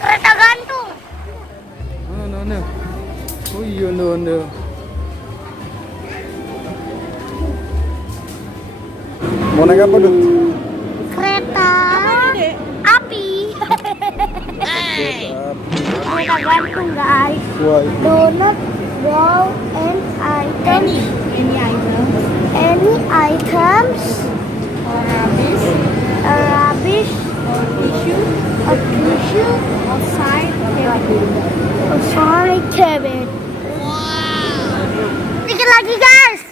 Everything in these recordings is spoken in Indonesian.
Kereta gantung. No. Oh iya no. Mau naik apa tuh? Kereta api. Kereta gantung guys. Wah, Do not go and items. Any items. Or rubbish. Or tissue. Outside cabin. Dikit lagi guys.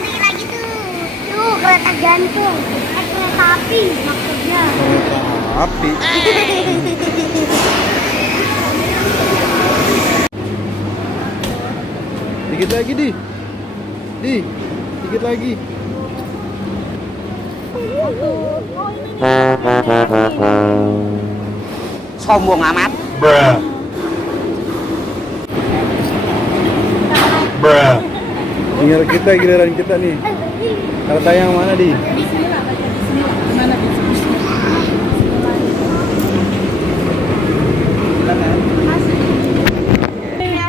Dikit lagi tuh kereta gantung. Kereta api maksudnya. kereta api. Dikit lagi di. Dikit lagi. Sombong amat. Giliran kita nih. Kereta yang mana di? Bismillah. Gimana bismillah?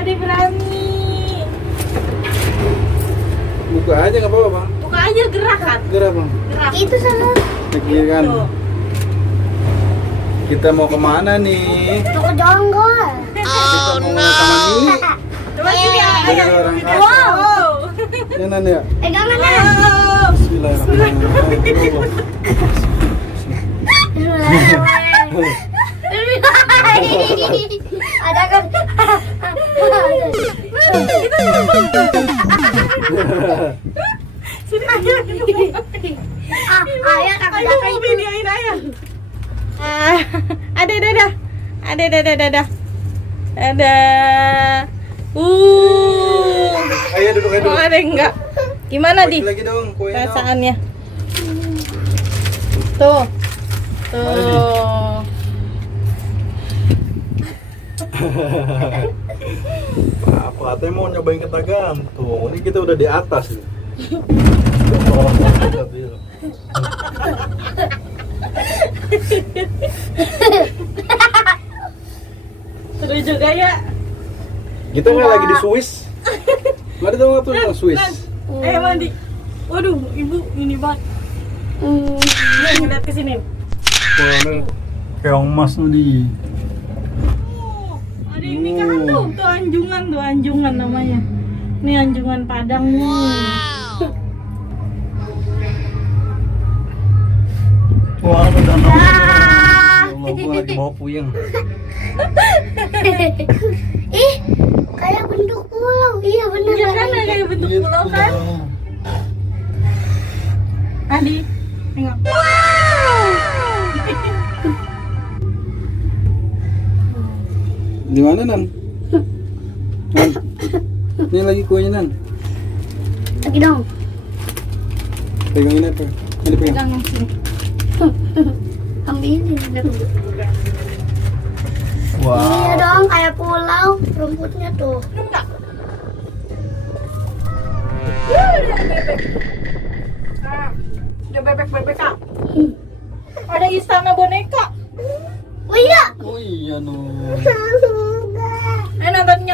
Adik berani. Buka aja nggak apa-apa bang. Buka aja gerakan. Gerak bang. Gerak. Itu sana. Kiri kan. Kita mau kemana nih? Mau ke jonggol. Kita mau ke taman mini. Coba sini ya. Jadi orang kaya. Wow. Jangan ya. Pegangan Wow. Bismillahirrahmanirrahim. Ada kan? Sini aja. Ayah kakak Ayo videoin ayah. Ada. Ada. Ayo duduk aja dulu. Oh, ada enggak? Gimana di Bagi lagi dong kuenya. dong. perasaannya? Tuh. Apa katanya mau nyobain kereta gantung. Ini kita udah di atas nih. Seru juga ya. Kita nggak lagi di Swiss. Mari tahu nggak tuh yang Swiss? Mandi. Waduh, ibu ini banget. Nih, ngeliat ke sini. Keong mas tuh di. Ada yang nikahan tuh, tuh anjungan namanya. Ini anjungan Padang nih. Wah, udah nongol. Allah, gua lagi mau puyeng. Ih, kayak bentuk pulau. Iya bener. Iya kan, kayak bentuk pulau kan? Adi, tengok. Di mana Nan? Nan? Ini lagi kuenya Nan. Lagi dong. Pegangin apa? Ini pegang. Pegang yang sini. Ambilin. Wow. Iya dong, kayak pulau. Rumputnya tuh. Enggak. Ada bebek-bebek kak. Ada istana boneka. Oh iya. Oh iya no.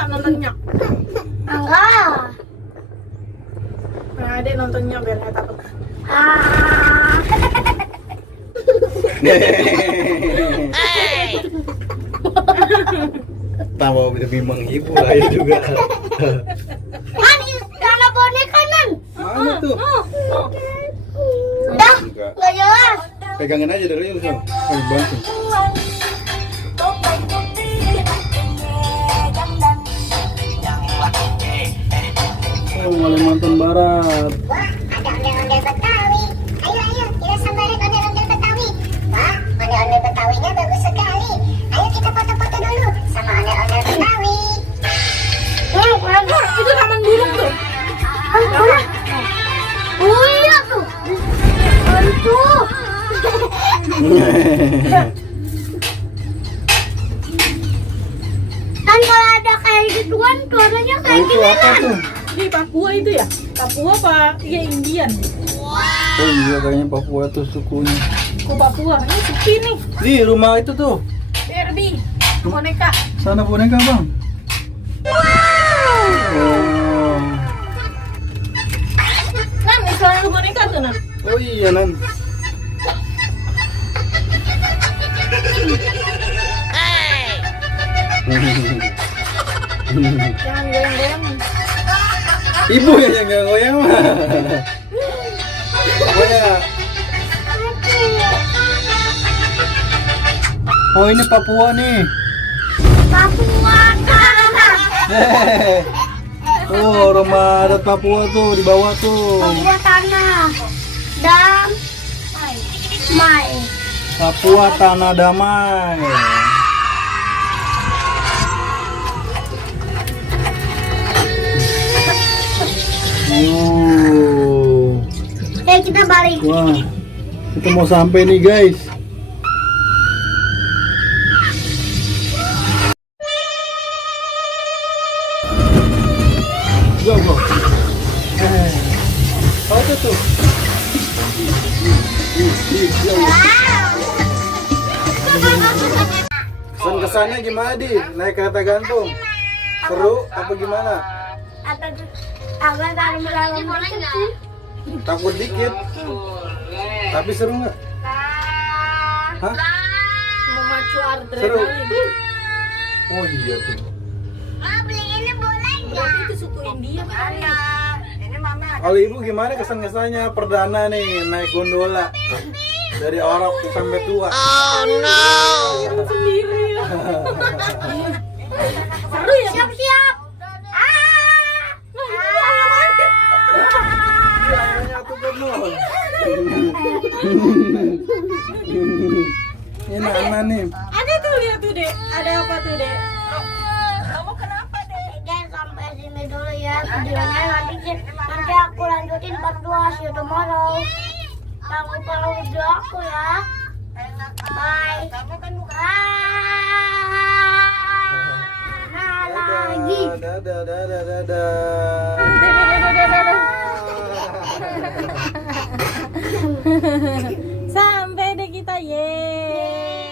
Nonton nyak. Enggak. Nah, ada nontonnya biar nggak takut. Ah. Tambah demi menghibur aja juga. Kan istana boneka Nan. Mana tuh? Dah, nggak jelas. Pegangin aja dari itu. Ayo bantu. Oh, Kalimantan Barat. Wah, ada ondel-ondel Betawi. Ayo, kita sambarin ondel-ondel Betawi. Wah, ondel-ondel Betawinya bagus sekali. Ayo kita foto-foto dulu sama ondel-ondel Betawi. Itu taman burung tuh. Mana? Oh iya tuh. Aduh. Kan kalau ada kayak gituan, suaranya kayak Itu gini apa kan? tuh? Di Papua itu ya? Papua apa? Iya, Indian. Oh iya, kayaknya Papua tuh sukunya. Kok Papua? Ini sepi nih. Di rumah itu tuh. Barbie. Boneka. Sana boneka bang. Oh. Nan, misalnya boneka tuh, Nan. Oh iya Nan. Jangan goyang-goyang. Ibu ya yang goyang mah. Pokoknya. Oh ini Papua nih. Papua. Hehehe. Oh rumah adat Papua tuh di bawah tuh. Papua tanah. Mai. Papua Tanah Damai. Kita balik. Wah, kita mau sampai nih guys. Go. Oh itu tuh. Kesan-kesannya gimana di naik kereta gantung? Seru apa gimana? Agak dalam dikit sih. Takut dikit. Tapi seru nggak? Hah? Memacu Seru. adrenalin. Oh iya tuh. Beli ini boleh Berarti itu suku India kan? Kalau ibu gimana kesan-kesannya perdana nih naik gondola dari orang sampai tua? Sendiri ya. Seru ya? Siap. Ayahnya tuh penuh. Ini anak nih. Ada tuh, lihat tuh, Dek. Ada apa tuh, Dek? Jangan sampai sini dulu ya videonya, nanti aku lanjutin part 2 see you tomorrow. Jangan lupa video aku ya. Bye. Lagi. Dadah. Sampai deh kita, yeay.